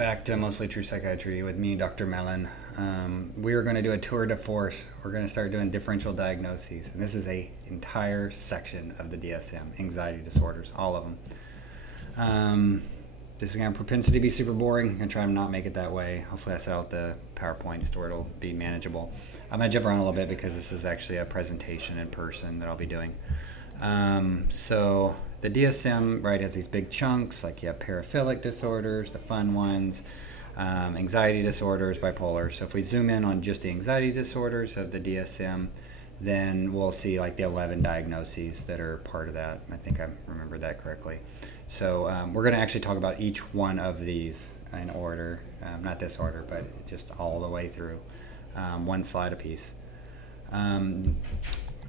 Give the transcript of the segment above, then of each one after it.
Back to Mostly True Psychiatry with me, Dr. Mellon. We are going to do a tour de force. We're going to start doing differential diagnoses. And this is a entire section of the DSM, anxiety disorders, all of them. This is going to propensity to be super boring. I'm going to try to not make it that way. Hopefully I set out the PowerPoints to where it'll be manageable. I'm going to jump around a little bit because this is actually a presentation in person that I'll be doing. So the DSM, right, has these big chunks, like you have paraphilic disorders, the fun ones, anxiety disorders, bipolar. So if we zoom in on just the anxiety disorders of the DSM, then we'll see like the 11 diagnoses that are part of that. I think I remember that correctly. So we're going to actually talk about each one of these in order, not this order, but just all the way through, one slide apiece.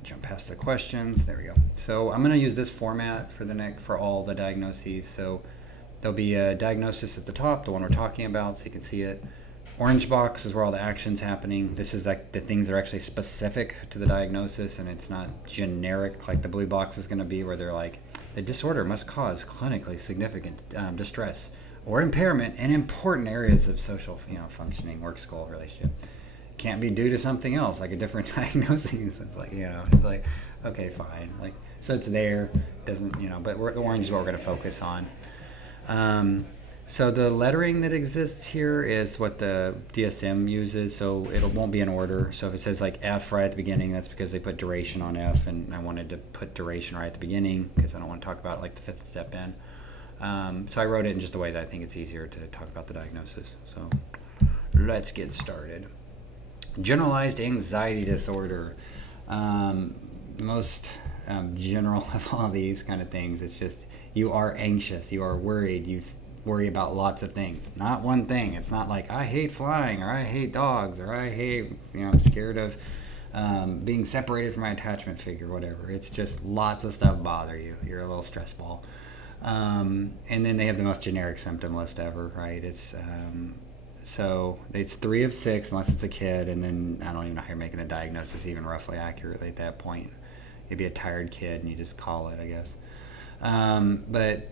Jump past the questions. There we go. So I'm going to use this format for all the diagnoses. So there'll be a diagnosis at the top, the one we're talking about, so you can see it. Orange box is where all the action's happening. This is like the things that are actually specific to the diagnosis, and it's not generic like the blue box is going to be, where they're like, the disorder must cause clinically significant distress or impairment in important areas of social, functioning, work, school, relationship. Can't be due to something else, like a different diagnosis. It's like, it's like, okay, fine. Like, so it's there, doesn't, but the orange is what we're going to focus on. So the lettering that exists here is what the DSM uses, so it won't be in order. So if it says like F right at the beginning, that's because they put duration on F, and I wanted to put duration right at the beginning because I don't want to talk about like the fifth step in. So I wrote it in just a way that I think it's easier to talk about the diagnosis. So let's get started. Generalized anxiety disorder. Most general of all these kind of things, it's just you are anxious, you are worried, you worry about lots of things, not one thing. It's not like I hate flying, or I hate dogs, or I hate, I'm scared of being separated from my attachment figure, whatever. It's just lots of stuff bother you. You're a little stress ball. And then they have the most generic symptom list ever, right? It's so it's 3 of 6 unless it's a kid, and then I don't even know how you're making the diagnosis even roughly accurately at that point. You'd be a tired kid and you just call it, I guess. But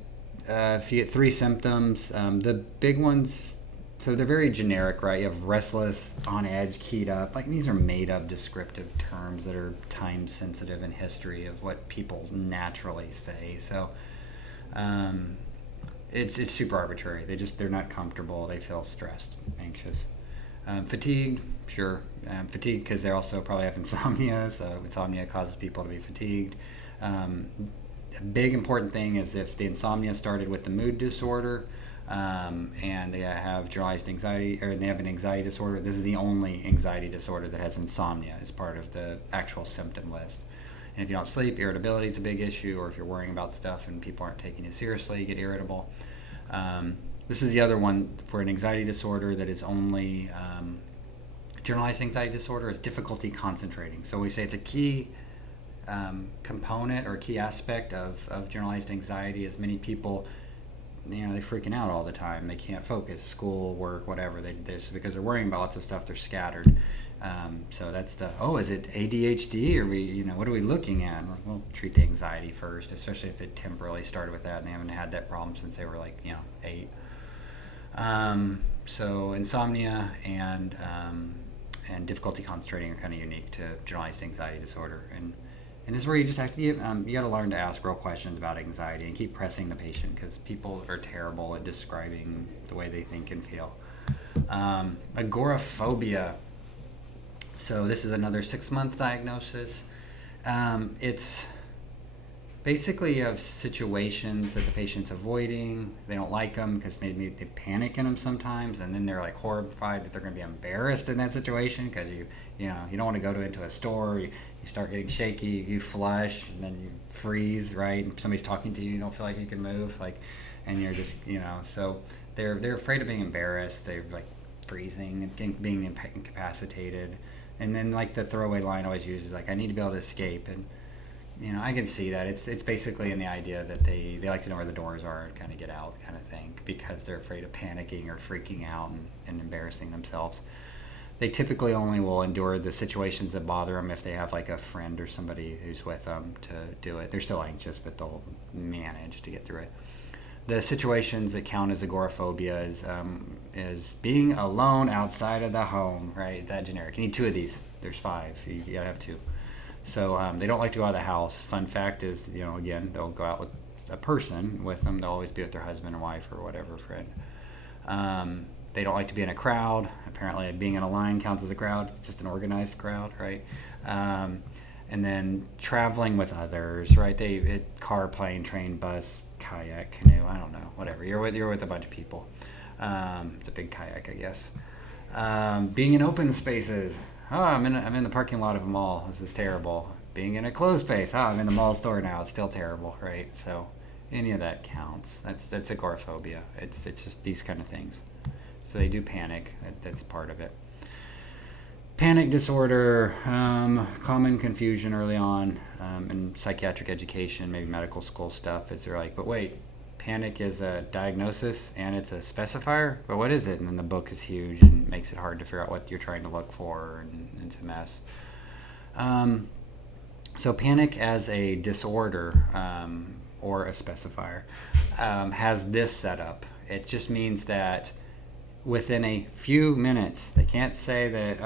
if you get 3 symptoms, the big ones, so they're very generic, right? You have restless, on edge, keyed up. Like, these are made up descriptive terms that are time sensitive in history of what people naturally say. So it's super arbitrary. They're not comfortable. They feel stressed, anxious. Fatigued, sure. Fatigued because they also probably have insomnia, so insomnia causes people to be fatigued. A big important thing is if the insomnia started with the mood disorder, and they have generalized anxiety, or they have an anxiety disorder, this is the only anxiety disorder that has insomnia as part of the actual symptom list. And if you don't sleep, irritability is a big issue, or if you're worrying about stuff and people aren't taking you seriously, you get irritable. This is the other one for an anxiety disorder that is only generalized anxiety disorder, is difficulty concentrating. So we say it's a key component or key aspect of generalized anxiety, as many people, they're freaking out all the time. They can't focus, school, work, whatever. Because they're worrying about lots of stuff, they're scattered. So that's is it ADHD, or what are we looking at? We'll treat the anxiety first, especially if it temporarily started with that and they haven't had that problem since they were 8. So insomnia and difficulty concentrating are kind of unique to generalized anxiety disorder, and this is where you just have to you got to learn to ask real questions about anxiety and keep pressing the patient, because people are terrible at describing the way they think and feel. Agoraphobia. So this is another 6-month diagnosis. It's basically you have situations that the patient's avoiding. They don't like them because maybe they panic in them sometimes, and then they're like horrified that they're going to be embarrassed in that situation because you don't want to go into a store. You start getting shaky, you flush, and then you freeze, right? And somebody's talking to you, you don't feel like you can move, and you're just so they're afraid of being embarrassed. They're like freezing and being incapacitated. And then the throwaway line I always use is I need to be able to escape. And I can see that. It's basically in the idea that they like to know where the doors are and kind of get out kind of thing, because they're afraid of panicking or freaking out and embarrassing themselves. They typically only will endure the situations that bother them if they have a friend or somebody who's with them to do it. They're still anxious, but they'll manage to get through it. the situations that count as agoraphobia is being alone outside of the home, right? That generic. You need 2 of these. There's 5. You gotta have 2. So they don't like to go out of the house. Fun fact is, again, they'll go out with a person with them. They'll always be with their husband or wife or whatever friend. They don't like to be in a crowd. Apparently, being in a line counts as a crowd. It's just an organized crowd, right? And then traveling with others, right? Car, plane, train, bus, kayak, canoe. I don't know, whatever. You're with a bunch of people. It's a big kayak, I guess. Being in open spaces. Oh, I'm in the parking lot of a mall. This is terrible. Being in a closed space. Oh, I'm in the mall store now. It's still terrible, right? So any of that counts. That's agoraphobia. It's just these kind of things. So they do panic. That's part of it. Panic disorder, common confusion early on in psychiatric education, maybe medical school stuff, is they're like, but wait, panic is a diagnosis and it's a specifier? But what is it? And then the book is huge and makes it hard to figure out what you're trying to look for, and it's a mess. So panic as a disorder or a specifier has this setup. It just means that within a few minutes, they can't say that,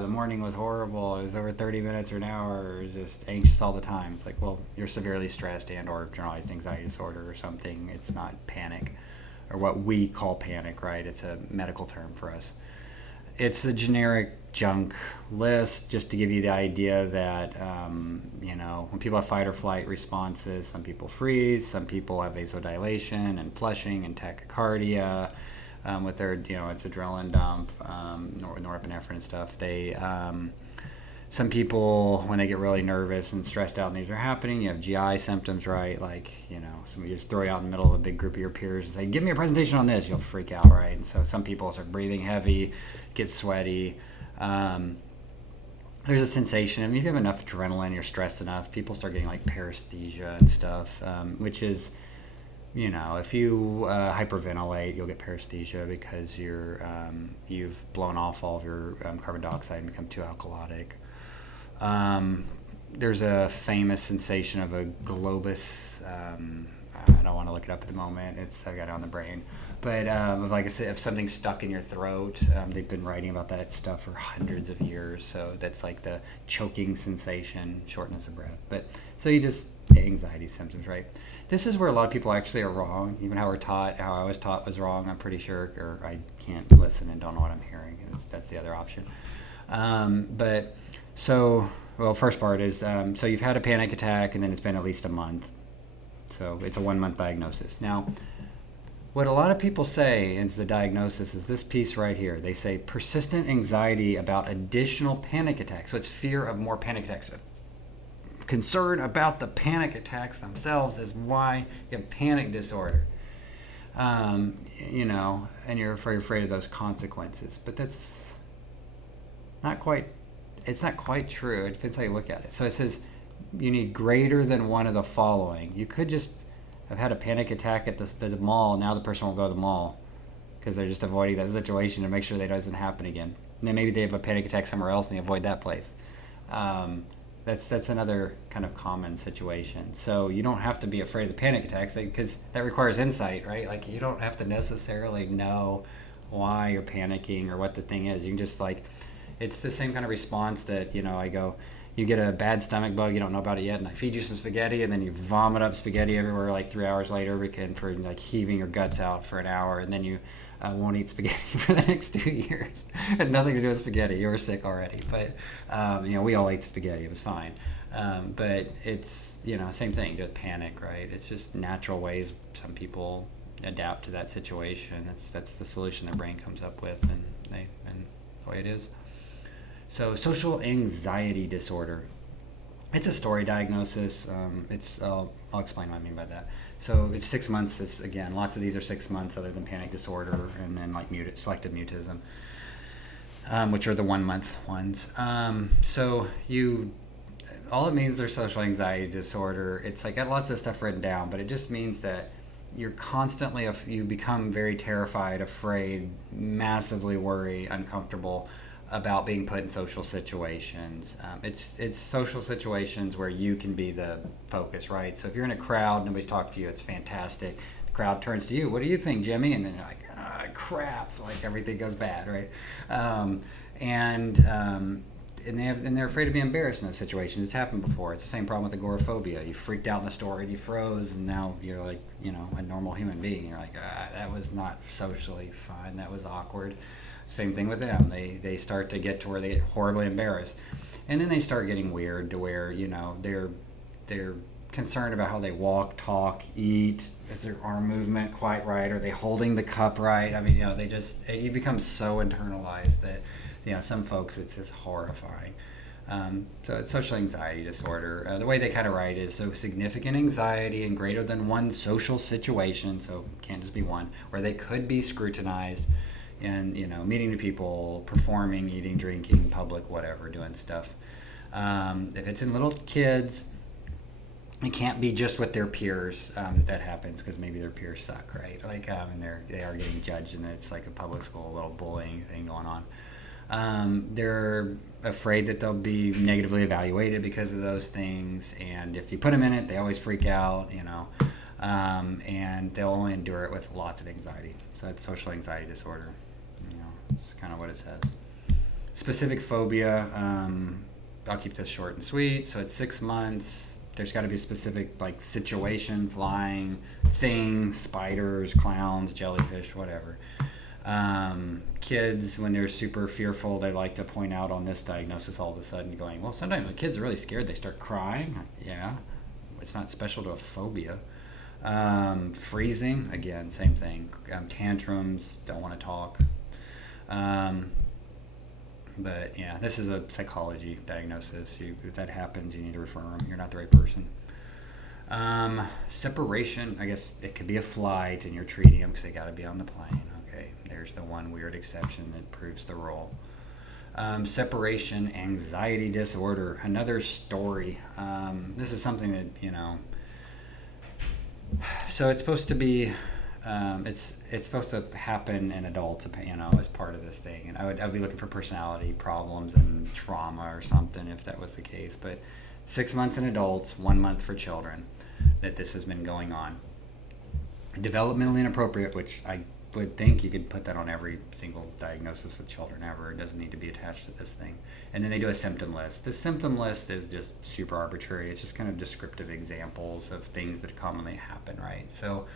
the morning was horrible, it was over 30 minutes or an hour, or just anxious all the time. It's like, well, you're severely stressed and or generalized anxiety disorder or something. It's not panic, or what we call panic, right? It's a medical term for us. It's a generic junk list, just to give you the idea that, when people have fight or flight responses, some people freeze, some people have vasodilation and flushing and tachycardia. With their, it's adrenaline dump, norepinephrine and stuff. Some people, when they get really nervous and stressed out and these are happening, you have GI symptoms, right? Like, somebody just throw you out in the middle of a big group of your peers and say, give me a presentation on this, you'll freak out, right? And so some people start breathing heavy, get sweaty. There's a sensation, if you have enough adrenaline, you're stressed enough, people start getting like paresthesia and stuff, which is, if you hyperventilate, you'll get paresthesia because you've blown off all of your carbon dioxide and become too alkalotic. There's a famous sensation of a globus. I don't want to look it up at the moment. I got it on the brain. But like I said, if something's stuck in your throat, they've been writing about that stuff for hundreds of years. So that's like the choking sensation, shortness of breath. But so anxiety symptoms, right? This is where a lot of people actually are wrong. Even how I was taught was wrong, I'm pretty sure, or I can't listen and don't know what I'm hearing. That's the other option. First part is, so you've had a panic attack and then it's been at least a month. So it's a 1-month diagnosis. Now, what a lot of people say is the diagnosis is this piece right here. They say persistent anxiety about additional panic attacks. So it's fear of more panic attacks. Concern about the panic attacks themselves is why you have panic disorder. And you're afraid of those consequences. But that's not quite true. It depends how you look at it. So it says you need greater than one of the following. You could just have had a panic attack at the mall. Now the person won't go to the mall because they're just avoiding that situation to make sure that it doesn't happen again. And then maybe they have a panic attack somewhere else and they avoid that place. That's another kind of common situation. So you don't have to be afraid of the panic attacks because that requires insight, right? Like you don't have to necessarily know why you're panicking or what the thing is. You can just it's the same kind of response that, I go, you get a bad stomach bug, you don't know about it yet, and I feed you some spaghetti, and then you vomit up spaghetti everywhere 3 hours later for heaving your guts out for an hour, and then you won't eat spaghetti for the next 2 years. It had nothing to do with spaghetti. You were sick already. But, we all ate spaghetti. It was fine. But it's, same thing with panic, right? It's just natural ways some people adapt to that situation. That's the solution their brain comes up with, and the way it is. So social anxiety disorder. It's a story diagnosis. I'll explain what I mean by that. So it's 6 months. It's again, lots of these are 6 months other than panic disorder and then selective mutism, which are the 1 month ones. All it means they're social anxiety disorder. It's I got lots of stuff written down, but it just means that you're constantly, you become very terrified, afraid, massively worried, uncomfortable about being put in social situations. It's social situations where you can be the focus, right? So if you're in a crowd, nobody's talking to you, it's fantastic. The crowd turns to you. What do you think, Jimmy? And then you're like, crap, like everything goes bad, right? And they're afraid to be embarrassed in those situations. It's happened before. It's the same problem with agoraphobia. You freaked out in the store and you froze, and now you're like, a normal human being. You're like, that was not socially fun. That was awkward. Same thing with them. They start to get to where they get horribly embarrassed, and then they start getting weird to where they're concerned about how they walk, talk, eat. Is their arm movement quite right? Are they holding the cup right? I mean, you become so internalized that, some folks, it's just horrifying. So it's social anxiety disorder. The way they kind of write is, so significant anxiety in greater than one social situation, so it can't just be one, where they could be scrutinized and, meeting new people, performing, eating, drinking, public, whatever, doing stuff. If it's in little kids, it can't be just with their peers that happens, because maybe their peers suck, right? Like, and they are getting judged, and it's like a public school, a little bullying thing going on. They're afraid that they'll be negatively evaluated because of those things, and if you put them in it, they always freak out, and they'll only endure it with lots of anxiety. So that's social anxiety disorder. It's kind of what it says. Specific phobia, I'll keep this short and sweet. So it's 6 months. There's got to be a specific situation, flying, thing, spiders, clowns, jellyfish, whatever. Kids, when they're super fearful, they like to point out on this diagnosis all of a sudden going, well, sometimes the kids are really scared, they start crying. Yeah, it's not special to a phobia. Freezing, again, same thing. Tantrums, don't want to talk. But yeah, this is a psychology diagnosis. If that happens, you need to refer them. You're not the right person. Separation, I guess it could be a flight and you're treating them because they got to be on the plane. Okay, there's the one weird exception that proves the rule. Separation anxiety disorder, another story. This is something that, so it's supposed to be, it's supposed to happen in adults, as part of this thing. And I would be looking for personality problems and trauma or something if that was the case. But 6 months in adults, 1 month for children, that this has been going on. Developmentally inappropriate, which I would think you could put that on every single diagnosis with children ever. It doesn't need to be attached to this thing. And then they do a symptom list. The symptom list is just super arbitrary. It's just kind of descriptive examples of things that commonly happen, right? So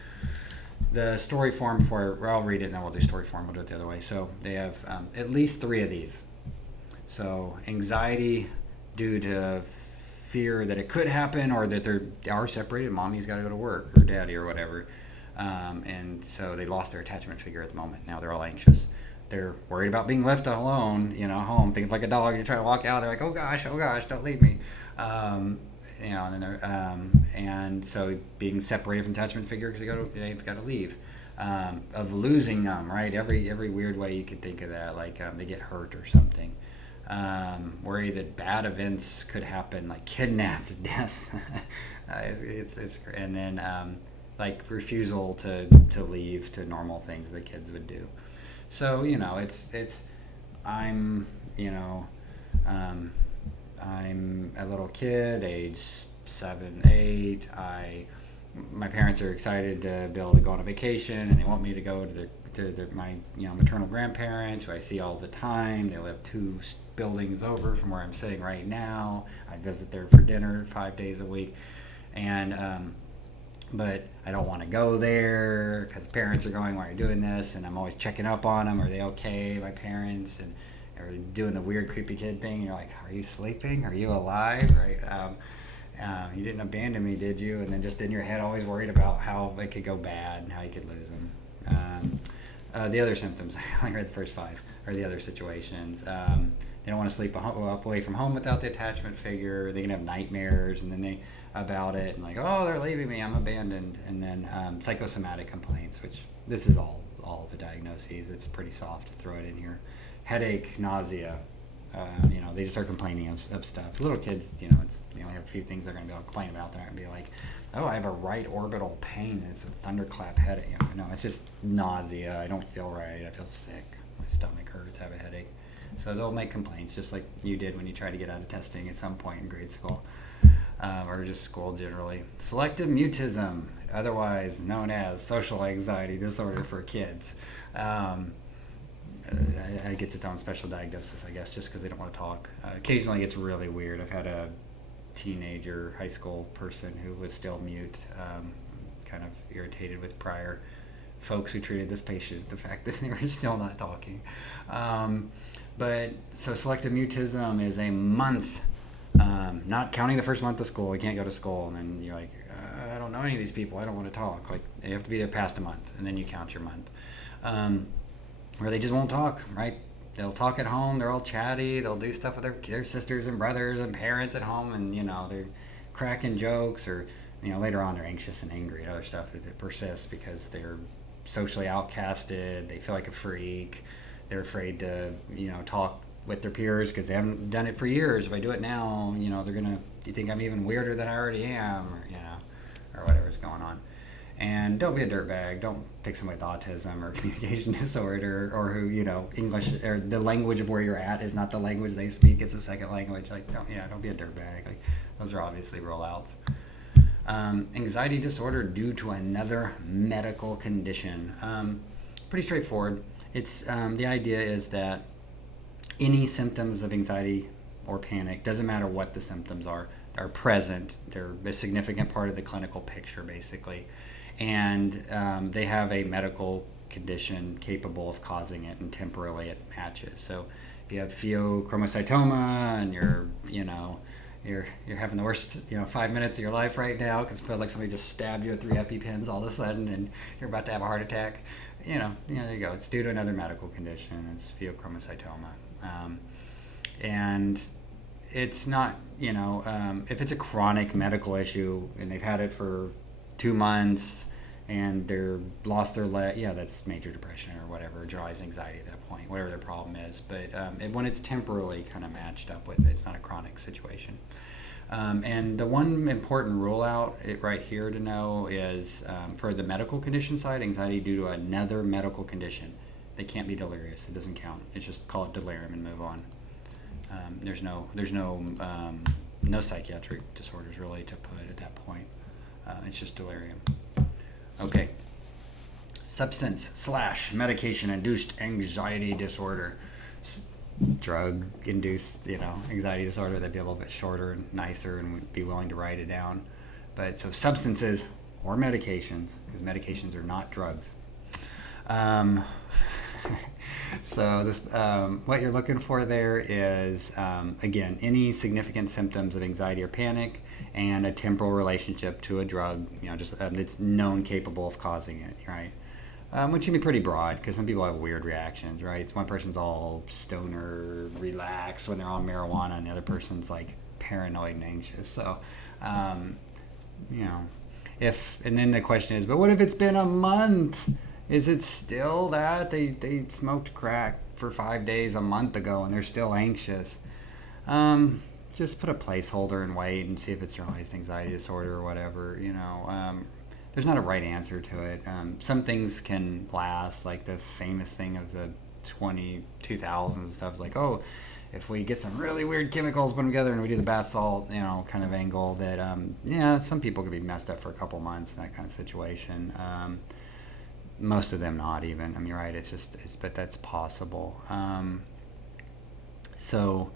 the story form I'll read it and then we'll do story form. We'll do it the other way. So they have at least 3 of these. So anxiety due to fear that it could happen or that they are separated. Mommy's got to go to work or daddy or whatever. And so they lost their attachment figure at the moment. Now they're all anxious. They're worried about being left alone, home. Think like a dog. You're trying to walk out. They're like, oh gosh, don't leave me. And so being separated from attachment figure because they've got to leave. Of losing them, right? Every weird way you could think of that, like they get hurt or something. Worry that bad events could happen, like kidnapped, death. And then like refusal to leave to normal things that kids would do. So I'm a little kid, age 7, 8. My parents are excited to be able to go on a vacation, and they want me to go to my maternal grandparents, who I see all the time. They live 2 buildings over from where I'm sitting right now. I visit there for dinner 5 days a week, and but I don't want to go there because parents are going, why are you doing this? And I'm always checking up on them. Are they okay, my parents? And they're doing the weird creepy kid thing. You're like, are you sleeping? Are you alive? Right? You didn't abandon me, did you? And then just in your head, always worried about how it could go bad and how you could lose them. The other symptoms, I only read the first 5, are the other situations. They don't want to sleep away from home without the attachment figure. They can have nightmares, and then about it, and like, oh, they're leaving me, I'm abandoned. And then psychosomatic complaints, which this is all the diagnoses. It's pretty soft to throw it in here. Headache, nausea. They just start complaining of stuff. Little kids, they only have a few things they're going to be able to complain about. They're not going to be like, oh, I have a right orbital pain. It's a thunderclap headache. No, it's just nausea. I don't feel right. I feel sick. My stomach hurts. I have a headache. So they'll make complaints, just like you did when you tried to get out of testing at some point in grade school. or just school generally. Selective mutism, otherwise known as social anxiety disorder for kids. It gets its own special diagnosis, I guess, just because they don't want to talk. Occasionally it gets really weird. I've had a teenager, high school person who was still mute, kind of irritated with prior folks who treated this patient, the fact that they were still not talking. But so selective mutism is a month, not counting the first month of school. You can't go to school, and then you're like, I don't know any of these people. I don't want to talk. Like, you have to be there past a month, and then you count your month. Where they just won't talk, right? They'll talk at home. They're all chatty. They'll do stuff with their sisters and brothers and parents at home, and they're cracking jokes, or later on they're anxious and angry and other stuff. It persists because they're socially outcasted. They feel like a freak. They're afraid to talk with their peers because they haven't done it for years. If I do it now, they're gonna. Do you think I'm even weirder than I already am, or whatever's going on? And don't be a dirtbag. Don't pick somebody with autism or communication disorder, or who English or the language of where you're at is not the language they speak. It's a second language. Like, don't be a dirtbag. Like, those are obviously rollouts. Anxiety disorder due to another medical condition. Pretty straightforward. It's the idea is that any symptoms of anxiety or panic, doesn't matter what the symptoms are present. They're a significant part of the clinical picture, basically. And they have a medical condition capable of causing it, and temporarily it matches. So if you have pheochromocytoma and you're having the worst 5 minutes of your life right now because it feels like somebody just stabbed you with 3 EpiPens all of a sudden and you're about to have a heart attack, there you go. It's due to another medical condition. It's pheochromocytoma. And it's not, if it's a chronic medical issue and they've had it for 2 months and they're lost their leg, that's major depression or whatever, generalized anxiety at that point, whatever their problem is. But when it's temporarily kind of matched up with it, it's not a chronic situation. And the one important rule out right here to know is for the medical condition side, anxiety due to another medical condition. They can't be delirious. It doesn't count. It's just call it delirium and move on. There's no psychiatric disorders really to put at that point. It's just delirium. Okay. Substance/medication-induced anxiety disorder. Drug-induced, anxiety disorder. That'd be a little bit shorter and nicer, and would be willing to write it down. But so substances or medications, because medications are not drugs. So this, what you're looking for there is, again, any significant symptoms of anxiety or panic and a temporal relationship to a drug, just it's known capable of causing it, right? Which can be pretty broad because some people have weird reactions, right? One person's all stoner, relaxed when they're on marijuana, and the other person's like paranoid and anxious. So, and then the question is, but what if it's been a month? Is it still that they smoked crack for 5 days a month ago and they're still anxious? Just put a placeholder and wait and see if it's generalized anxiety disorder or whatever. There's not a right answer to it. Some things can last, like the famous thing of the 2000s and stuff. Like, if we get some really weird chemicals put them together and we do the bath salt, kind of angle that, some people could be messed up for a couple months in that kind of situation. Most of them not even. You're right. But that's possible. So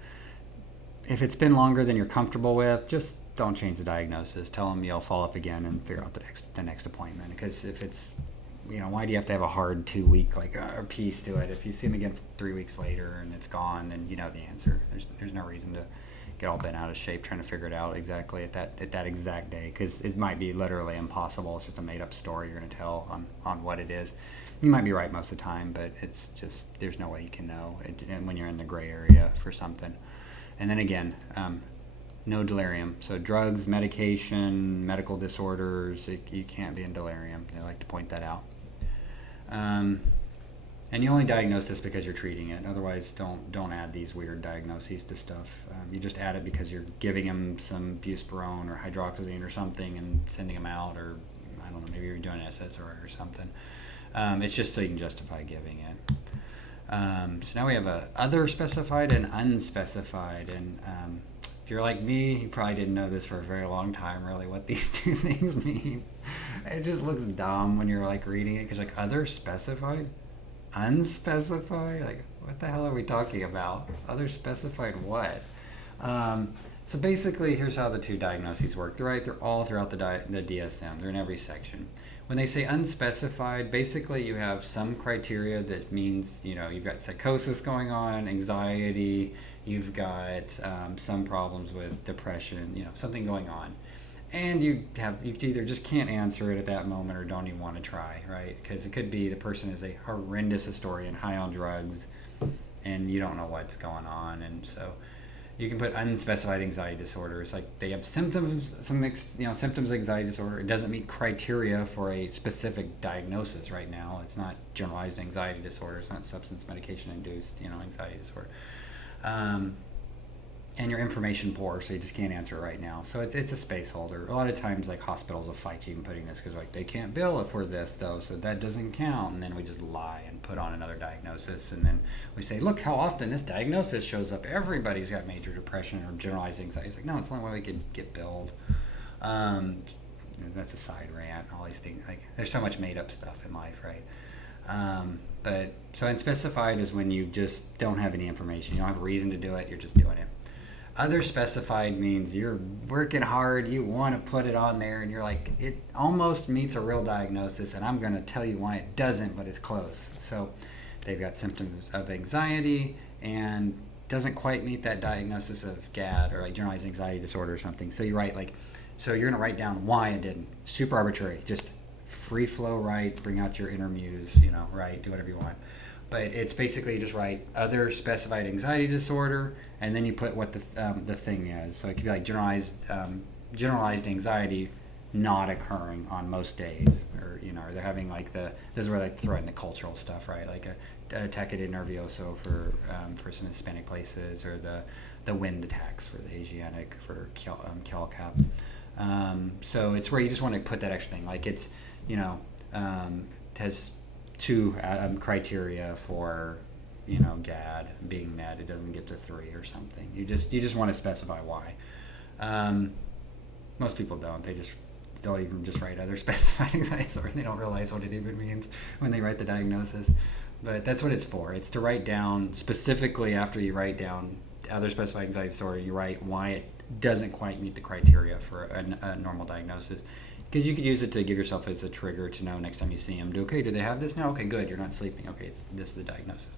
if it's been longer than you're comfortable with, just don't change the diagnosis. Tell them you'll follow up again and figure out the next appointment. Because if it's, why do you have to have a hard 2-week piece to it? If you see them again 3 weeks later and it's gone, then you know the answer. There's no reason to get all bent out of shape trying to figure it out exactly at that exact day, because it might be literally impossible. It's just a made-up story you're going to tell on what it is. You might be right most of the time, but it's just there's no way you can know and when you're in the gray area for something. And then again, no delirium. So drugs, medication, medical disorders, you can't be in delirium. They like to point that out. And you only diagnose this because you're treating it. Otherwise, don't add these weird diagnoses to stuff. You just add it because you're giving them some buspirone or hydroxyzine or something and sending them out, or I don't know, maybe you're doing SSRI or something. It's just so you can justify giving it. So now we have other specified and unspecified. And if you're like me, you probably didn't know this for a very long time, really, what these two things mean. It just looks dumb when you're like reading it, because like other specified, unspecified, like what the hell are we talking about? Other specified what? So basically, here's how the two diagnoses work. They're all throughout the DSM. They're in every section. When they say unspecified, basically you have some criteria that means, you've got psychosis going on, anxiety, you've got some problems with depression, something going on. And you either just can't answer it at that moment or don't even want to try, right? Because it could be the person is a horrendous historian, high on drugs, and you don't know what's going on. And so you can put unspecified anxiety disorder. It's like they have symptoms, symptoms of anxiety disorder. It doesn't meet criteria for a specific diagnosis right now. It's not generalized anxiety disorder. It's not substance medication induced, anxiety disorder. And your information poor, so you just can't answer it right now. So it's a space holder. A lot of times, like hospitals will fight you even putting this because like they can't bill it for this though, so that doesn't count. And then we just lie and put on another diagnosis, and then we say, look how often this diagnosis shows up. Everybody's got major depression or generalized anxiety. It's like, no, it's the only way we could get billed. That's a side rant. All these things, like there's so much made up stuff in life, right? But so unspecified is when you just don't have any information. You don't have a reason to do it. You're just doing it. Other specified means you're working hard, you want to put it on there, and you're like, it almost meets a real diagnosis, and I'm going to tell you why it doesn't, but it's close. So they've got symptoms of anxiety and doesn't quite meet that diagnosis of GAD or like generalized anxiety disorder or something. So you write so you're going to write down why it didn't. Super arbitrary, just free flow write, bring out your inner muse, write, do whatever you want. But it's basically just write other specified anxiety disorder, and then you put what the thing is. So it could be like generalized anxiety not occurring on most days, or or they're having like this is where they throw in the cultural stuff, right? Like a attacca nervioso for some Hispanic places, or the wind attacks for the Asiatic for Calcap. So it's where you just want to put that extra thing, like it's has two criteria for GAD being met. It doesn't get to 3 or something. You just want to specify why. Most people don't. They'll even just write other specified anxiety disorder. They don't realize what it even means when they write the diagnosis. But that's what it's for. It's to write down specifically after you write down other specified anxiety disorder. You write why it doesn't quite meet the criteria for a normal diagnosis. Because you could use it to give yourself as a trigger to know next time you see them. Do they have this now? Okay, good. You're not sleeping. Okay, this is the diagnosis.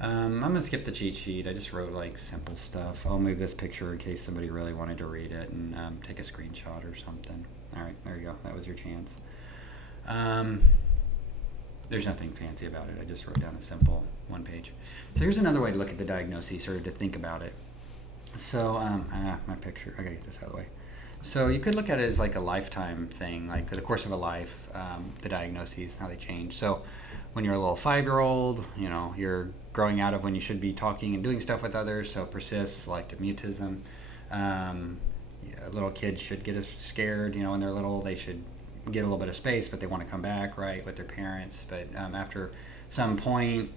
I'm going to skip the cheat sheet. I just wrote like simple stuff. I'll move this picture in case somebody really wanted to read it and take a screenshot or something. All right, there you go. That was your chance. There's nothing fancy about it. I just wrote down a simple one page. So here's another way to look at the diagnosis or to think about it. So my picture, I got to get this out of the way. So you could look at it as like a lifetime thing, like the course of a life, the diagnoses, how they change. So when you're a little 5-year-old, you're growing out of when you should be talking and doing stuff with others, so persists, selective mutism. Little kids should get scared, when they're little, they should get a little bit of space, but they want to come back, right, with their parents. But after some point,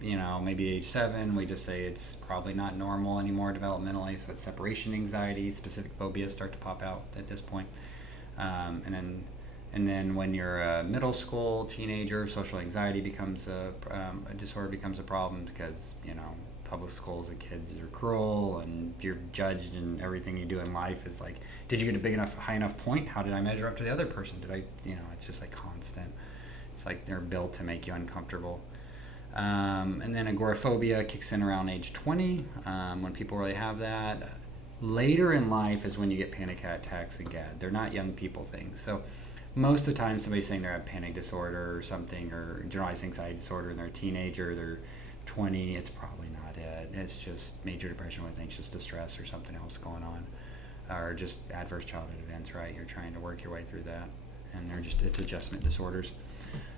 maybe age 7, we just say it's probably not normal anymore developmentally, so it's separation anxiety, specific phobias start to pop out at this point. And then when you're a middle school teenager, social anxiety becomes a disorder, becomes a problem because, public schools and kids are cruel and you're judged, and everything you do in life is like, did you get a high enough point? How did I measure up to the other person? It's just like constant. It's like they're built to make you uncomfortable. And then agoraphobia kicks in around age 20, when people really have that. Later in life is when you get panic attacks and GAD. They're not young people things. So most of the time somebody's saying they have panic disorder or something, or generalized anxiety disorder, and they're a teenager, they're 20, it's probably not it. It's just major depression with anxious distress or something else going on, or just adverse childhood events, right? You're trying to work your way through that, and it's adjustment disorders.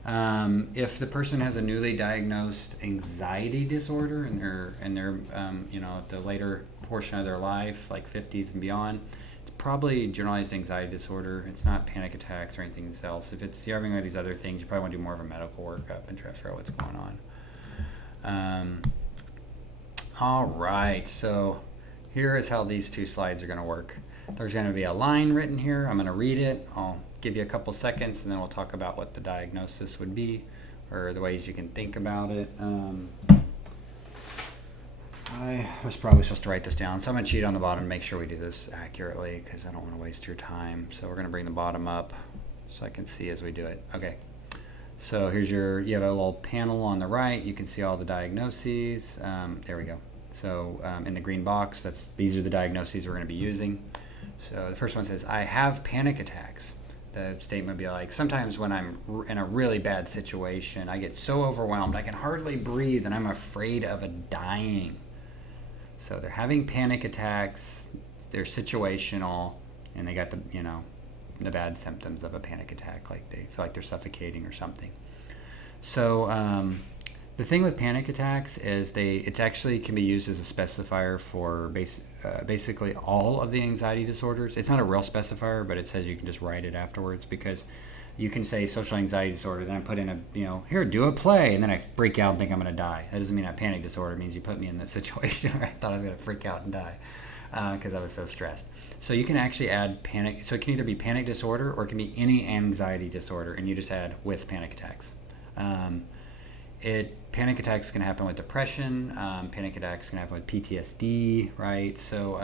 If the person has a newly diagnosed anxiety disorder and they're at the later portion of their life, like 50s and beyond, it's probably generalized anxiety disorder. It's not panic attacks or anything else. If you're having one of these other things, you probably want to do more of a medical workup and try to figure out what's going on. All right, so here is how these two slides are going to work. There's going to be a line written here. I'm going to read it. I'll give you a couple seconds, and then we'll talk about what the diagnosis would be, or the ways you can think about it. I was probably supposed to write this down, so I'm going to cheat on the bottom to make sure we do this accurately, because I don't want to waste your time. So we're going to bring the bottom up so I can see as we do it. Okay. So here's you have a little panel on the right. You can see all the diagnoses. There we go. So in the green box, these are the diagnoses we're going to be using. So the first one says, I have panic attacks. The statement would be like, sometimes when I'm in a really bad situation, I get so overwhelmed, I can hardly breathe, and I'm afraid of dying. So they're having panic attacks, they're situational, and they got the bad symptoms of a panic attack, like they feel like they're suffocating or something. So the thing with panic attacks is it actually can be used as a specifier for basically all of the anxiety disorders. It's not a real specifier, but it says you can just write it afterwards, because you can say social anxiety disorder, then I put in here, do a play, and then I freak out and think I'm going to die. That doesn't mean I have panic disorder. It means you put me in that situation where I thought I was going to freak out and die because I was so stressed. So you can actually add panic. So it can either be panic disorder or it can be any anxiety disorder, and you just add with panic attacks. Panic attacks can happen with depression. Panic attacks can happen with PTSD, right? So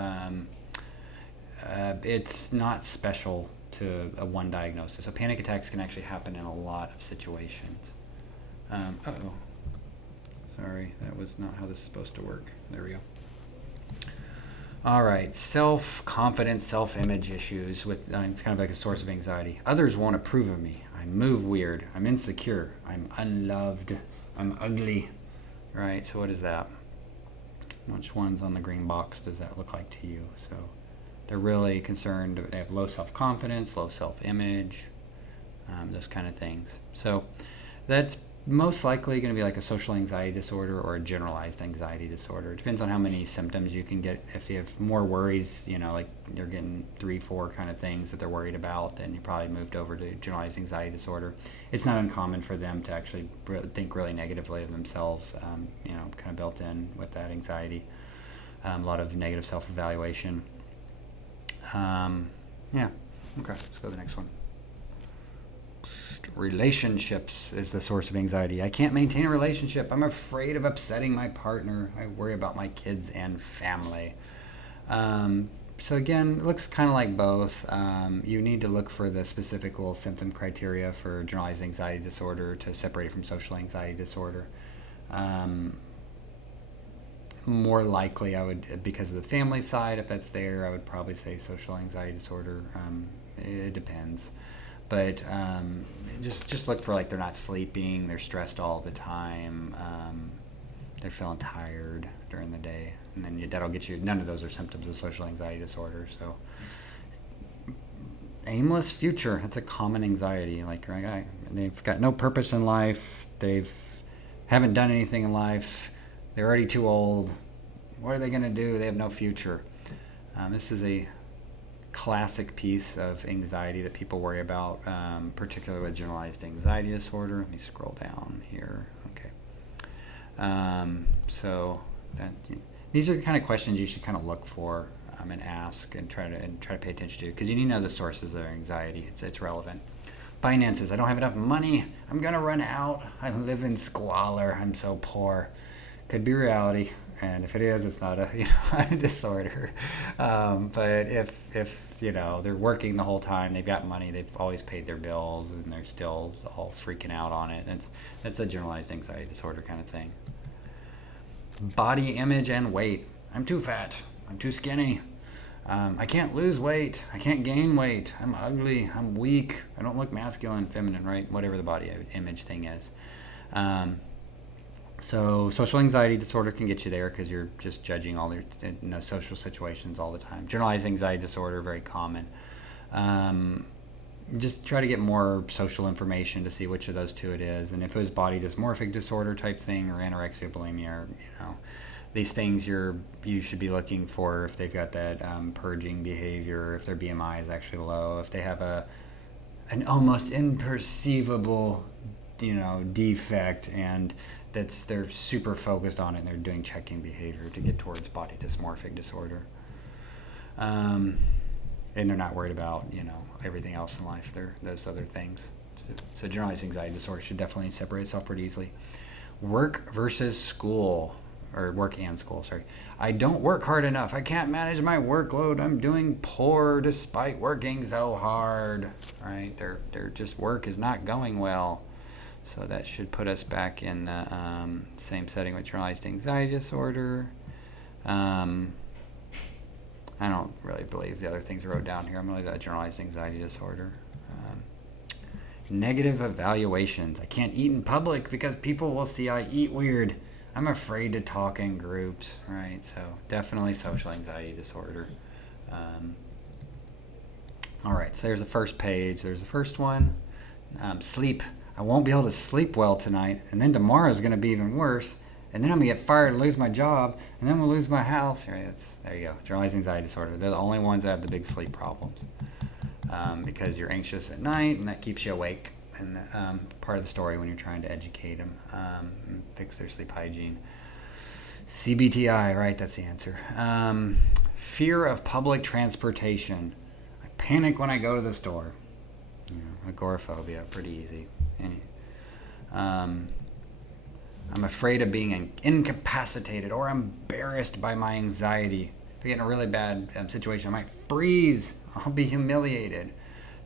it's not special to a one diagnosis. So panic attacks can actually happen in a lot of situations. Sorry, that was not how this is supposed to work. There we go. All right, self-confidence, self-image issues. It's kind of like a source of anxiety. Others won't approve of me. I move weird. I'm insecure. I'm unloved. I'm ugly. Right, so what is that? Which ones on the green box does that look like to you? So they're really concerned. They have low self-confidence, low self-image, those kind of things. So that's most likely going to be like a social anxiety disorder or a generalized anxiety disorder. It depends on how many symptoms you can get. If you have more worries, like they're getting 3-4 kind of things that they're worried about, then you probably moved over to generalized anxiety disorder. It's not uncommon for them to actually think really negatively of themselves, kind of built in with that anxiety. A lot of negative self-evaluation. Okay, let's go to the next one. Relationships is the source of anxiety. I can't maintain a relationship. I'm afraid of upsetting my partner. I worry about my kids and family. So again, it looks kind of like both. You need to look for the specific little symptom criteria for generalized anxiety disorder to separate it from social anxiety disorder. More likely, I would, because of the family side, if that's there, I would probably say social anxiety disorder. It depends. But just look for, like, they're not sleeping, they're stressed all the time, they're feeling tired during the day, and then that'll get you. None of those are symptoms of social anxiety disorder. So aimless future, that's a common anxiety. Like, right, they've got no purpose in life, haven't done anything in life, they're already too old. What are they going to do? They have no future. This is a classic piece of anxiety that people worry about, particularly with generalized anxiety disorder. Let me scroll down here. Okay. These are the kind of questions you should kind of look for and ask and try to pay attention to, because you need to know the sources of their anxiety. It's relevant. Finances. I don't have enough money. I'm gonna run out. I live in squalor. I'm so poor. Could be reality. And if it is, it's not a disorder. But if they're working the whole time, they've got money, they've always paid their bills, and they're still all freaking out on it, that's a generalized anxiety disorder kind of thing. Body image and weight. I'm too fat. I'm too skinny. I can't lose weight. I can't gain weight. I'm ugly. I'm weak. I don't look masculine, feminine, right? Whatever the body image thing is. So social anxiety disorder can get you there because you're just judging all your social situations all the time. Generalized anxiety disorder, very common. Just try to get more social information to see which of those two it is. And if it was body dysmorphic disorder type thing, or anorexia, bulimia, or, these things you should be looking for if they've got that purging behavior, if their BMI is actually low, if they have an almost imperceivable defect, and they're super focused on it, and they're doing checking behavior to get towards body dysmorphic disorder. And they're not worried about, everything else in life. They're those other things. So generalized anxiety disorder should definitely separate itself pretty easily. Work versus school, or work and school, sorry. I don't work hard enough. I can't manage my workload. I'm doing poor despite working so hard, right? Their just work is not going well. So that should put us back in the same setting with generalized anxiety disorder. I don't really believe the other things I wrote down here. I'm going to leave that generalized anxiety disorder. Negative evaluations. I can't eat in public because people will see I eat weird. I'm afraid to talk in groups, right? So definitely social anxiety disorder. All right, so there's the first page. There's the first one. Sleep. I won't be able to sleep well tonight, and then tomorrow is going to be even worse, and then I'm going to get fired and lose my job, and then we'll lose my house. Right, there you go. Generalized anxiety disorder. They're the only ones that have the big sleep problems. Because you're anxious at night, and that keeps you awake. And part of the story when you're trying to educate them, fix their sleep hygiene. CBTI, right? That's the answer. Fear of public transportation. I panic when I go to the store. Agoraphobia, pretty easy. I'm afraid of being incapacitated or embarrassed by my anxiety. If I get in a really bad situation, I might freeze. I'll be humiliated.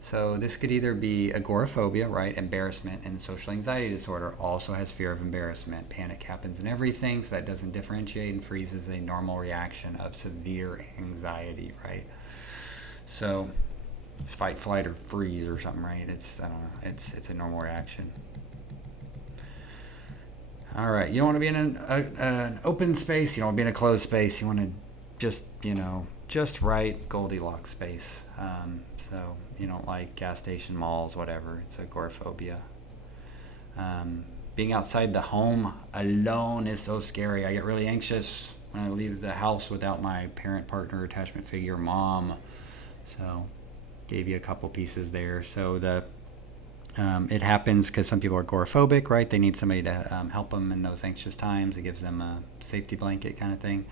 So this could either be agoraphobia, right, embarrassment, and social anxiety disorder also has fear of embarrassment. Panic happens in everything, so that doesn't differentiate, and freeze is a normal reaction of severe anxiety, right? So it's fight, flight, or freeze or something, right? It's a normal reaction. All right, you don't want to be in an open space. You don't want to be in a closed space. You want to just right Goldilocks space. So you don't like gas station, malls, whatever. It's agoraphobia. Being outside the home alone is so scary. I get really anxious when I leave the house without my parent, partner, attachment figure, mom. So gave you a couple pieces there. So it happens because some people are agoraphobic, right? They need somebody to help them in those anxious times. It gives them a safety blanket kind of thing.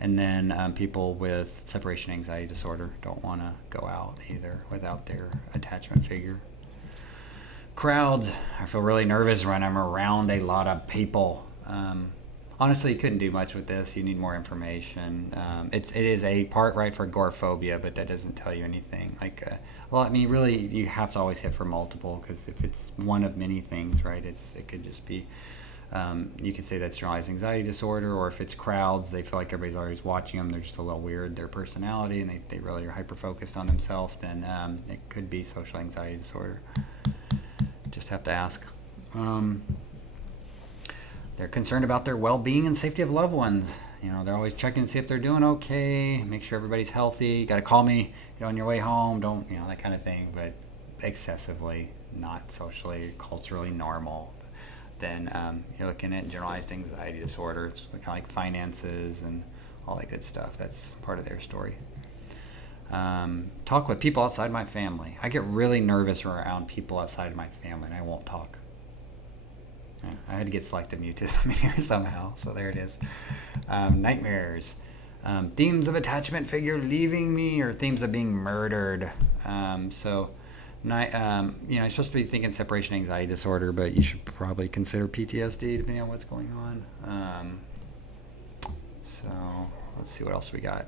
And then people with separation anxiety disorder don't want to go out either without their attachment figure. Crowds. I feel really nervous when I'm around a lot of people. Honestly, you couldn't do much with this. You need more information. It is a part, right, for agoraphobia, but that doesn't tell you anything. Really, you have to always hit for multiple, because if it's one of many things, right, it could just be, you could say that's generalized anxiety disorder, or if it's crowds, they feel like everybody's always watching them, they're just a little weird, their personality, and they really are hyper-focused on themselves, then it could be social anxiety disorder. Just have to ask. They're concerned about their well-being and safety of loved ones. They're always checking to see if they're doing okay, make sure everybody's healthy. You got to call me on your way home. Don't, that kind of thing, but excessively not socially, culturally normal. Then you're looking at generalized anxiety disorder. It's kind of like finances and all that good stuff. That's part of their story. Talk with people outside my family. I get really nervous around people outside of my family, and I won't talk. I had to get selective mutism in here somehow, so there it is. Nightmares. Themes of attachment figure leaving me, or themes of being murdered. You're supposed to be thinking separation anxiety disorder, but you should probably consider PTSD depending on what's going on. So let's see what else we got.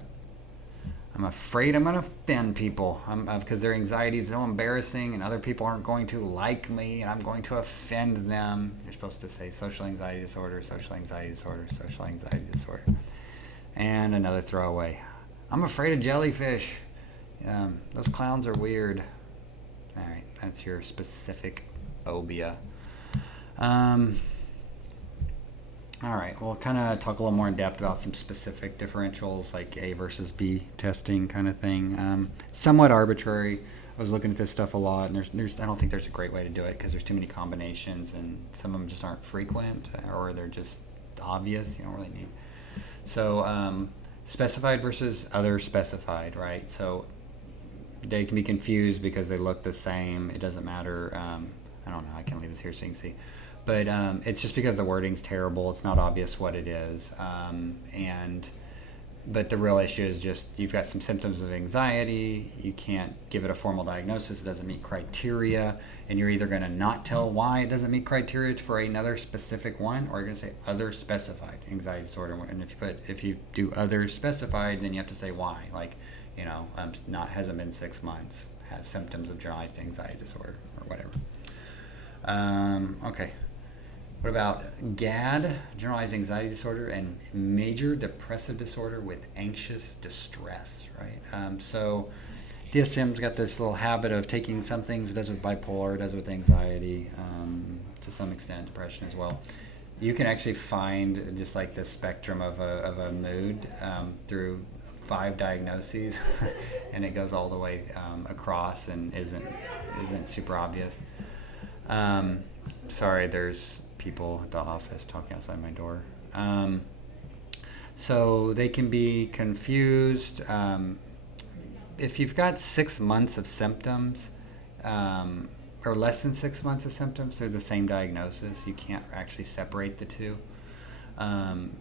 I'm afraid I'm going to offend people because their anxiety is so embarrassing and other people aren't going to like me and I'm going to offend them. You're supposed to say social anxiety disorder, social anxiety disorder, social anxiety disorder. And another throwaway. I'm afraid of jellyfish. Those clowns are weird. All right, that's your specific phobia. All right, we'll kind of talk a little more in depth about some specific differentials, like A versus B testing kind of thing. Somewhat arbitrary. I was looking at this stuff a lot, and I don't think there's a great way to do it because there's too many combinations, and some of them just aren't frequent, or they're just obvious. You don't really need. So specified versus other specified, right? So they can be confused because they look the same. It doesn't matter. I don't know. I can leave this here so you can see. But it's just because the wording's terrible. It's not obvious what it is. And but the real issue is just you've got some symptoms of anxiety. You can't give it a formal diagnosis. It doesn't meet criteria, and you're either going to not tell why it doesn't meet criteria for another specific one, or you're going to say other specified anxiety disorder. And if you do other specified, then you have to say why. Like, hasn't been 6 months, has symptoms of generalized anxiety disorder or whatever. Okay. What about GAD, generalized anxiety disorder, and major depressive disorder with anxious distress, right? So DSM's got this little habit of taking some things it does with bipolar, it does with anxiety, to some extent depression as well. You can actually find just like the spectrum of a mood through 5 diagnoses, and it goes all the way across and isn't super obvious. Sorry, there's people at the office talking outside my door. So they can be confused. If you've got 6 months of symptoms, or less than 6 months of symptoms, they're the same diagnosis. You can't actually separate the two,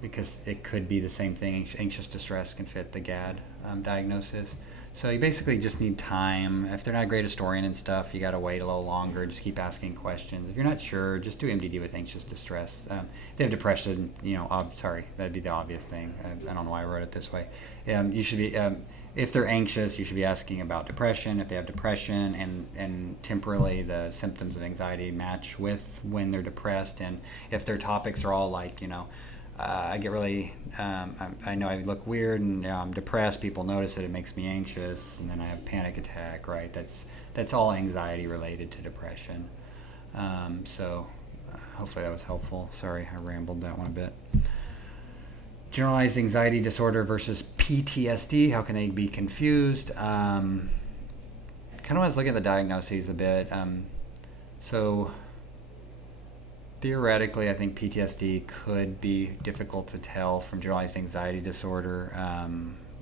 because it could be the same thing. Anxious distress can fit the GAD diagnosis. So you basically just need time. If they're not a great historian and stuff, you got to wait a little longer. Just keep asking questions. If you're not sure, just do MDD with anxious distress. If they have depression, that'd be the obvious thing. I don't know why I wrote it this way. You should be, if they're anxious, you should be asking about depression. If they have depression and temporarily the symptoms of anxiety match with when they're depressed, and if their topics are all like, I get really, I know I look weird and I'm depressed. People notice it makes me anxious, and then I have a panic attack, right? That's all anxiety related to depression. So hopefully that was helpful. Sorry, I rambled that one a bit. Generalized anxiety disorder versus PTSD. How can they be confused? Kind of want to look at the diagnoses a bit. So theoretically, I think PTSD could be difficult to tell from generalized anxiety disorder,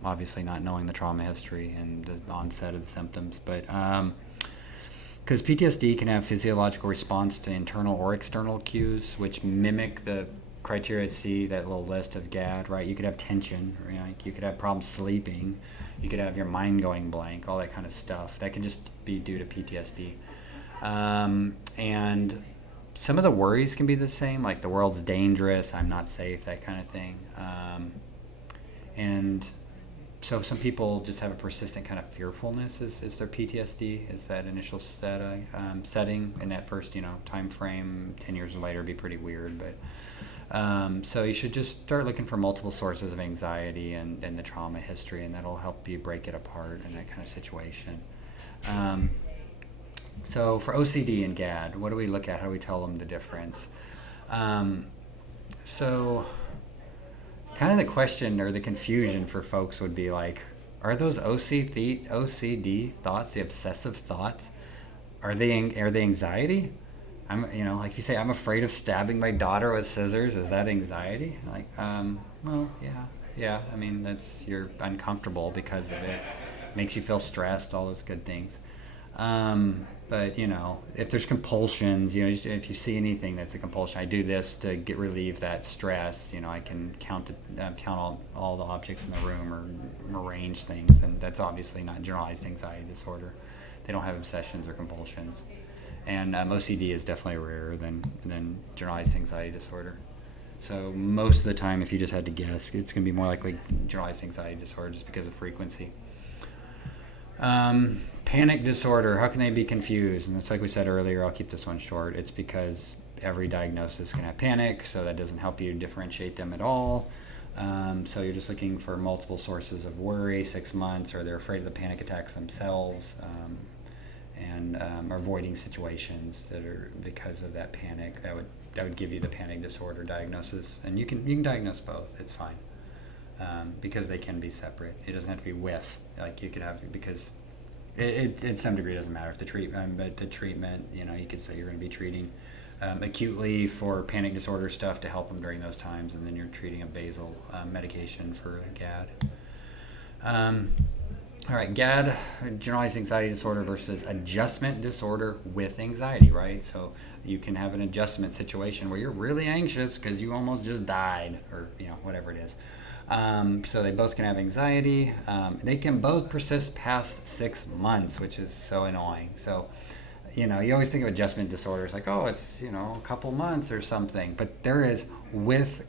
obviously not knowing the trauma history and the onset of the symptoms, but because PTSD can have physiological response to internal or external cues, which mimic the criteria C, that little list of GAD, right? You could have tension, you could have problems sleeping, you could have your mind going blank, all that kind of stuff. That can just be due to PTSD. And some of the worries can be the same, like the world's dangerous, I'm not safe, that kind of thing. And so some people just have a persistent kind of fearfulness is their PTSD, is that initial setting, and that first, time frame. 10 years later would be pretty weird, but so you should just start looking for multiple sources of anxiety and the trauma history, and that'll help you break it apart in that kind of situation. So for OCD and GAD, what do we look at? How do we tell them the difference? So kind of the question or the confusion for folks would be like, are those OCD thoughts, the obsessive thoughts, are they anxiety? Like if you say, I'm afraid of stabbing my daughter with scissors, is that anxiety? Like, well, yeah. I mean, you're uncomfortable because of it. Makes you feel stressed, all those good things. But if there's compulsions, if you see anything that's a compulsion, I do this to relieve that stress. I can count all the objects in the room or arrange things, and that's obviously not generalized anxiety disorder. They don't have obsessions or compulsions, and OCD is definitely rarer than generalized anxiety disorder. So most of the time, if you just had to guess, it's going to be more likely generalized anxiety disorder just because of frequency. Panic disorder, how can they be confused? And it's like we said earlier, I'll keep this one short. It's because every diagnosis can have panic, so that doesn't help you differentiate them at all. So you're just looking for multiple sources of worry, 6 months, or they're afraid of the panic attacks themselves, and are avoiding situations that are because of that panic. That would give you the panic disorder diagnosis, and you can diagnose both. It's fine. Because they can be separate. It doesn't have to be with. Like you could have, because it in some degree doesn't matter if the treatment, but the treatment, you could say you're going to be treating acutely for panic disorder stuff to help them during those times, and then you're treating a basal medication for GAD. All right, GAD, generalized anxiety disorder versus adjustment disorder with anxiety, right? So you can have an adjustment situation where you're really anxious because you almost just died, or whatever it is. So they both can have anxiety. They can both persist past 6 months, which is so annoying. So you always think of adjustment disorders like, oh, it's a couple months or something, but there is with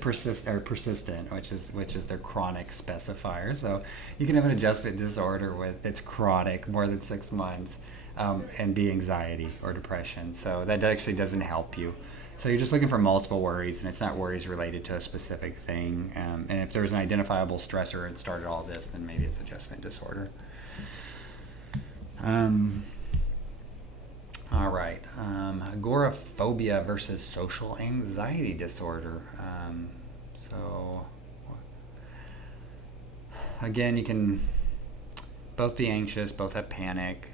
persistent, which is their chronic specifier. So you can have an adjustment disorder with it's chronic, more than 6 months, and be anxiety or depression. So that actually doesn't help you. So you're just looking for multiple worries, and it's not worries related to a specific thing. And if there's an identifiable stressor that started all this, then maybe it's adjustment disorder. All right, agoraphobia versus social anxiety disorder. So again, you can both be anxious, both have panic,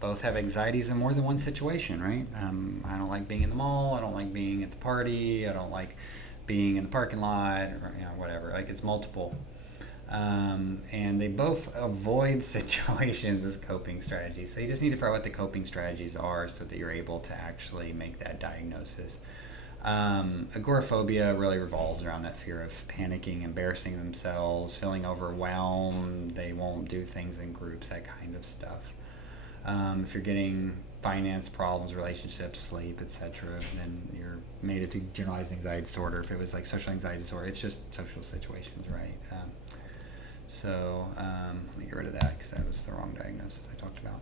both have anxieties in more than one situation, right? I don't like being in the mall, I don't like being at the party, I don't like being in the parking lot, or whatever. Like, it's multiple. And they both avoid situations as coping strategies. So you just need to figure out what the coping strategies are so that you're able to actually make that diagnosis. Agoraphobia really revolves around that fear of panicking, embarrassing themselves, feeling overwhelmed. They won't do things in groups, that kind of stuff. If you're getting finance problems, relationships, sleep, etc., then you're made it to generalized anxiety disorder. If it was like social anxiety disorder, it's just social situations, right? So let me get rid of that because that was the wrong diagnosis I talked about.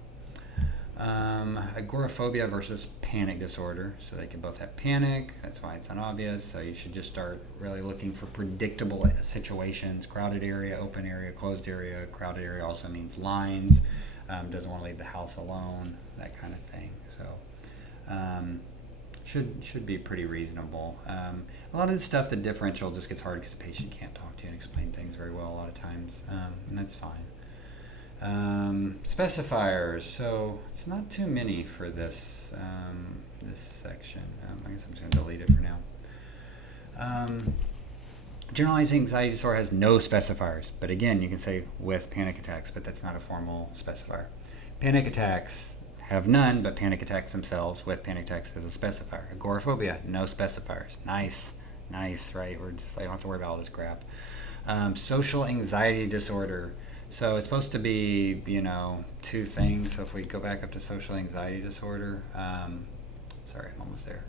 Agoraphobia versus panic disorder. So they can both have panic. That's why it's unobvious. So you should just start really looking for predictable situations. Crowded area, open area, closed area. Crowded area also means lines. Doesn't want to leave the house alone. That kind of thing. So should be pretty reasonable. A lot of the stuff, the differential just gets hard because the patient can't talk to you and explain things very well a lot of times, and that's fine. Specifiers, so it's not too many for this this section. I guess I'm just going to delete it for now. Generalized anxiety disorder has no specifiers, but again, you can say with panic attacks, but that's not a formal specifier. Panic attacks have none, but panic attacks themselves with panic attacks as a specifier. Agoraphobia, no specifiers. Nice, right? I don't have to worry about all this crap. Social anxiety disorder. So it's supposed to be, two things. So if we go back up to social anxiety disorder, sorry, I'm almost there.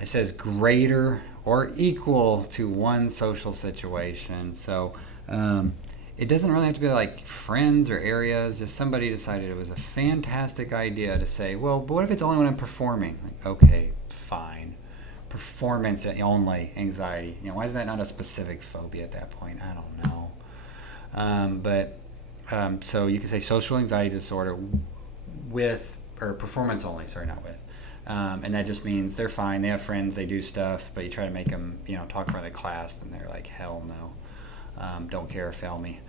It says greater or equal to one social situation. So it doesn't really have to be like friends or areas. Just somebody decided it was a fantastic idea to say, well, but what if it's only when I'm performing? Like, okay, fine. Performance only anxiety. Why is that not a specific phobia at that point? I don't know. So you can say social anxiety disorder with, or performance only, sorry, not with. And that just means they're fine, they have friends, they do stuff, but you try to make them, talk in front of the class, and they're like, hell no, don't care, fail me.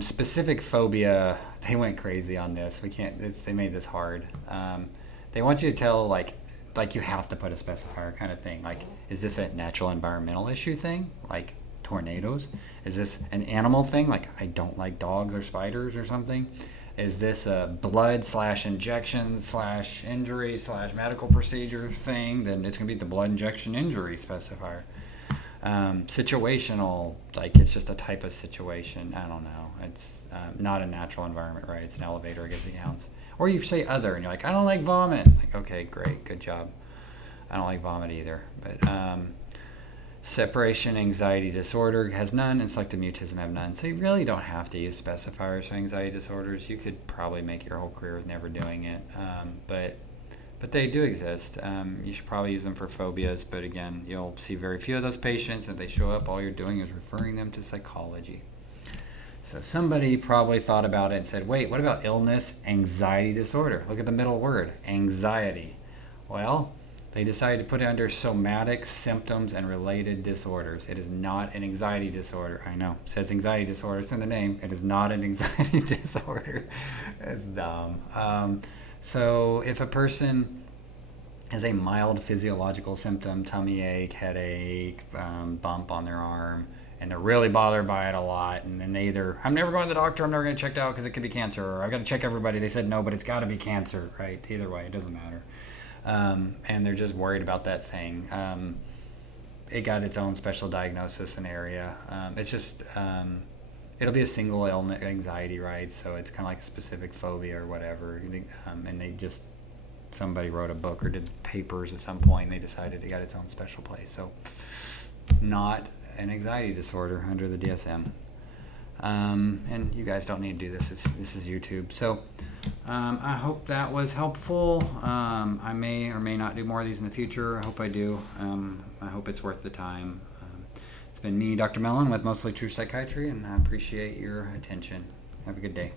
Specific phobia, they went crazy on this. They made this hard. They want you to tell, like you have to put a specifier kind of thing. Like, is this a natural environmental issue thing? Like tornadoes? Is this an animal thing? Like, I don't like dogs or spiders or something? Is this a blood/injection/injury/medical procedure thing? Then it's going to be the blood injection injury specifier. Situational, like it's just a type of situation. I don't know. It's not a natural environment, right? It's an elevator, I guess it counts. Or you say other, and you're like, I don't like vomit. Like, okay, great, good job. I don't like vomit either. But separation anxiety disorder has none, and selective mutism have none. So you really don't have to use specifiers for anxiety disorders. You could probably make your whole career with never doing it. But they do exist. You should probably use them for phobias, but again, you'll see very few of those patients. If they show up, all you're doing is referring them to psychology. So somebody probably thought about it and said, wait, what about illness, anxiety disorder? Look at the middle word, anxiety. Well, they decided to put it under somatic symptoms and related disorders. It is not an anxiety disorder. I know, it says anxiety disorder, it's in the name. It is not an anxiety disorder. It's dumb. So if a person has a mild physiological symptom, tummy ache, headache, bump on their arm, and they're really bothered by it a lot, and then they either, I'm never going to the doctor, I'm never going to check out because it could be cancer, or I've got to check everybody, they said no, but it's got to be cancer, right? Either way, it doesn't matter. And they're just worried about that thing. It got its own special diagnosis and area. It's just, it'll be a single illness anxiety, right? So it's kind of like a specific phobia or whatever. And they just, somebody wrote a book or did papers at some point, and they decided it got its own special place. So not an anxiety disorder under the DSM. And you guys don't need to do this. This is YouTube. So I hope that was helpful. I may or may not do more of these in the future. I hope I do. I hope it's worth the time. It's been me, Dr. Mellon, with Mostly True Psychiatry, and I appreciate your attention. Have a good day.